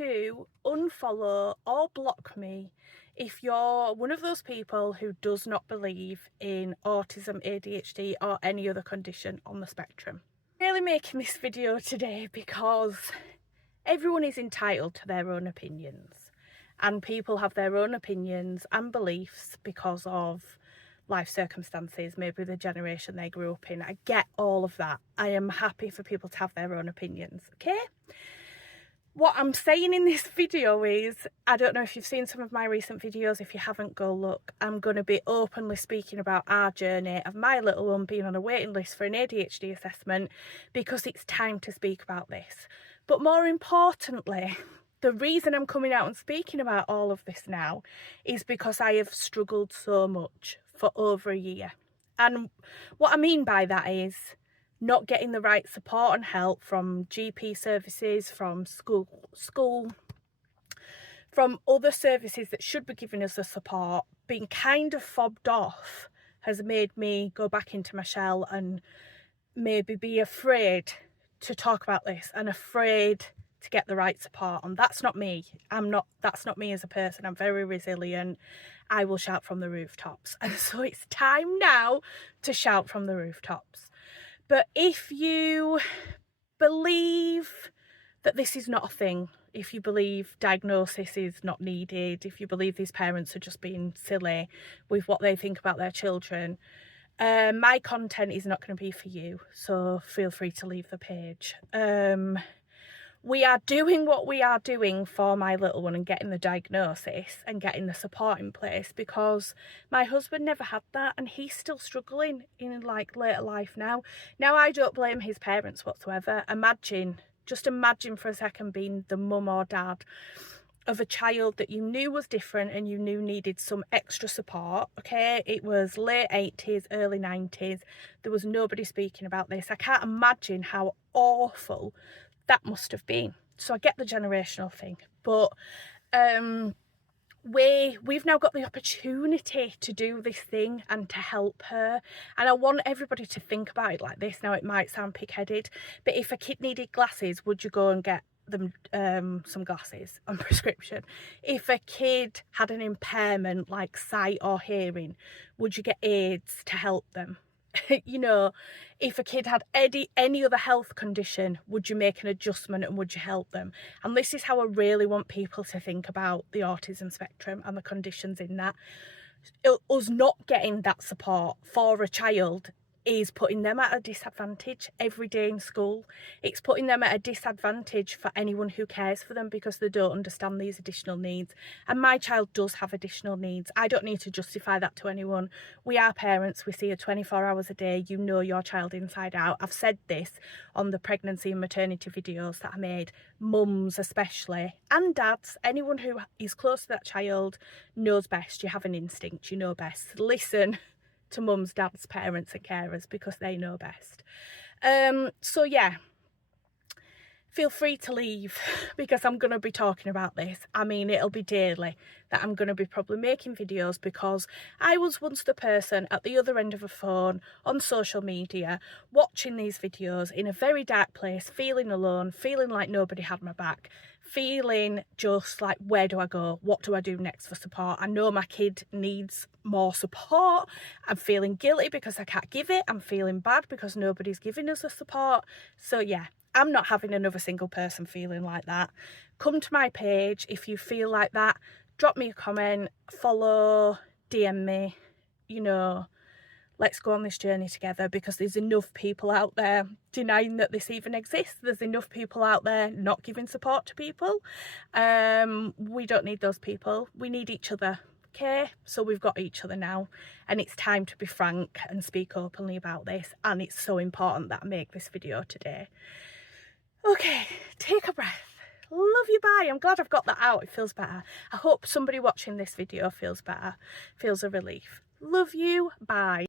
to unfollow or block me if you're one of those people who does not believe in autism, ADHD or any other condition on the spectrum. I'm really making this video today because everyone is entitled to their own opinions, and people have their own opinions and beliefs because of life circumstances, maybe the generation they grew up in. I get all of that. I am happy for people to have their own opinions, okay? What I'm saying in this video is, I don't know if you've seen some of my recent videos. If you haven't, go look. I'm going to be openly speaking about our journey of my little one being on a waiting list for an ADHD assessment, because it's time to speak about this. But more importantly, the reason I'm coming out and speaking about all of this now is because I have struggled so much for over a year. And what I mean by that is not getting the right support and help from GP services, from school, from other services that should be giving us the support. Being kind of fobbed off has made me go back into my shell and maybe be afraid to talk about this and afraid to get the right support. And that's not me. That's not me as a person. I'm very resilient. I will shout from the rooftops. And so it's time now to shout from the rooftops. But if you believe that this is not a thing, if you believe diagnosis is not needed, if you believe these parents are just being silly with what they think about their children, my content is not going to be for you. So feel free to leave the page. We are doing what we are doing for my little one and getting the diagnosis and getting the support in place because my husband never had that, and he's still struggling in like later life now. Now, I don't blame his parents whatsoever. Just imagine for a second being the mum or dad of a child that you knew was different and you knew needed some extra support. Okay, it was late 80s, early 90s. There was nobody speaking about this. I can't imagine how awful that must have been. So I get the generational thing, but we've now got the opportunity to do this thing and to help her. And I want everybody to think about it like this. Now, it might sound pig-headed, but if a kid needed glasses, would you go and get them some glasses on prescription? If a kid had an impairment like sight or hearing, would you get aids to help them? You know, if a kid had any other health condition, would you make an adjustment and would you help them? And this is how I really want people to think about the autism spectrum and the conditions in that. Us not getting that support for a child is putting them at a disadvantage every day in school. It's putting them at a disadvantage for anyone who cares for them because they don't understand these additional needs. And my child does have additional needs. I don't need to justify that to anyone. We are parents. We see her 24 hours a day. You know your child inside out. I've said this on the pregnancy and maternity videos that I made. Mums especially, and dads, anyone who is close to that child knows best. You have an instinct. You know best. Listen to mums, dads, parents and carers because they know best. So yeah, feel free to leave because I'm going to be talking about this. I mean, it'll be daily that I'm going to be probably making videos because I was once the person at the other end of a phone on social media watching these videos in a very dark place, feeling alone, feeling like nobody had my back, feeling just like, where do I go? What do I do next for support? I know my kid needs more support. I'm feeling guilty because I can't give it. I'm feeling bad because nobody's giving us the support. So yeah, I'm not having another single person feeling like that. Come to my page if you feel like that. Drop me a comment, follow, DM me, you know. Let's go on this journey together because there's enough people out there denying that this even exists. There's enough people out there not giving support to people. We don't need those people. We need each other, okay? So we've got each other now, and it's time to be frank and speak openly about this, and it's so important that I make this video today. Okay, take a breath. Love you, bye. I'm glad I've got that out. It feels better. I hope somebody watching this video feels better, feels a relief. Love you, bye.